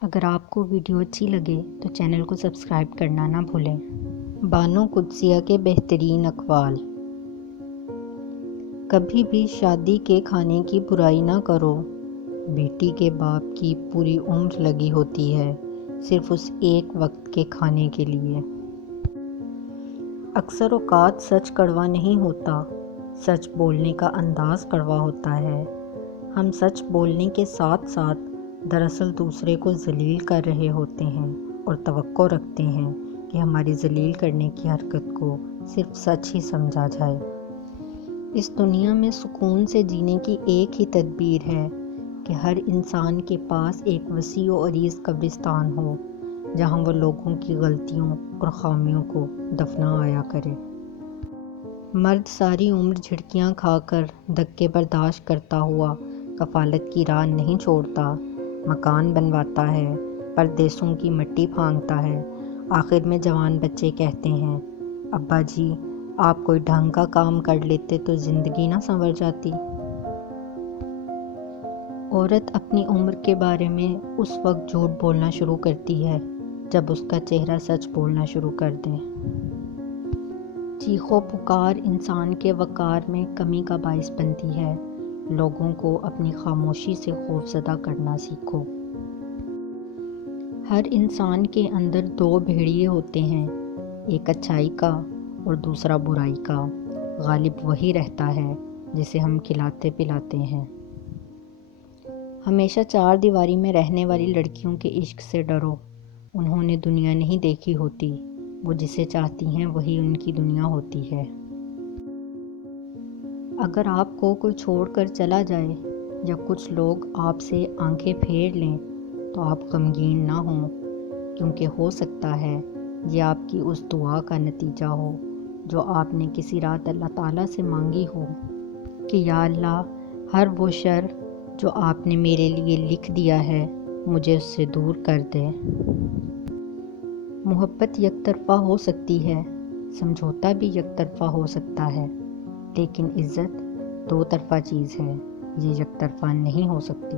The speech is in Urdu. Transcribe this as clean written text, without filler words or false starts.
اگر آپ کو ویڈیو اچھی لگے تو چینل کو سبسکرائب کرنا نہ بھولیں۔ بانو قدسیہ کے بہترین اقوال۔ کبھی بھی شادی کے کھانے کی برائی نہ کرو۔ بیٹی کے باپ کی پوری عمر لگی ہوتی ہے صرف اس ایک وقت کے کھانے کے لیے۔ اکثر اوقات سچ کڑوا نہیں ہوتا، سچ بولنے کا انداز کڑوا ہوتا ہے۔ ہم سچ بولنے کے ساتھ ساتھ دراصل دوسرے کو ذلیل کر رہے ہوتے ہیں اور توقع رکھتے ہیں کہ ہماری ذلیل کرنے کی حرکت کو صرف سچ ہی سمجھا جائے۔ اس دنیا میں سکون سے جینے کی ایک ہی تدبیر ہے کہ ہر انسان کے پاس ایک وسیع و عریض قبرستان ہو جہاں وہ لوگوں کی غلطیوں اور خامیوں کو دفنا آیا کرے۔ مرد ساری عمر جھڑکیاں کھا کر دھکے برداشت کرتا ہوا کفالت کی راہ نہیں چھوڑتا، مکان بنواتا ہے، پردیسوں کی مٹی پھانکتا ہے، آخر میں جوان بچے کہتے ہیں ابا جی آپ کوئی ڈھنگ کا کام کر لیتے تو زندگی نہ سنور جاتی۔ عورت اپنی عمر کے بارے میں اس وقت جھوٹ بولنا شروع کرتی ہے جب اس کا چہرہ سچ بولنا شروع کر دے۔ چیخو پکار انسان کے وقار میں کمی کا باعث بنتی ہے۔ لوگوں کو اپنی خاموشی سے خوفزدہ کرنا سیکھو۔ ہر انسان کے اندر دو بھیڑیے ہوتے ہیں، ایک اچھائی کا اور دوسرا برائی کا۔ غالب وہی رہتا ہے جسے ہم کھلاتے پلاتے ہیں۔ ہمیشہ چار دیواری میں رہنے والی لڑکیوں کے عشق سے ڈرو، انہوں نے دنیا نہیں دیکھی ہوتی، وہ جسے چاہتی ہیں وہی ان کی دنیا ہوتی ہے۔ اگر آپ کو کوئی چھوڑ کر چلا جائے یا کچھ لوگ آپ سے آنکھیں پھیر لیں تو آپ غمگین نہ ہوں، کیونکہ ہو سکتا ہے یہ آپ کی اس دعا کا نتیجہ ہو جو آپ نے کسی رات اللہ تعالیٰ سے مانگی ہو کہ یا اللہ ہر وہ شر جو آپ نے میرے لیے لکھ دیا ہے مجھے اس سے دور کر دے۔ محبت یک طرفہ ہو سکتی ہے، سمجھوتا بھی یک طرفہ ہو سکتا ہے، لیکن عزت دو طرفہ چیز ہے، یہ یک طرفہ نہیں ہو سکتی۔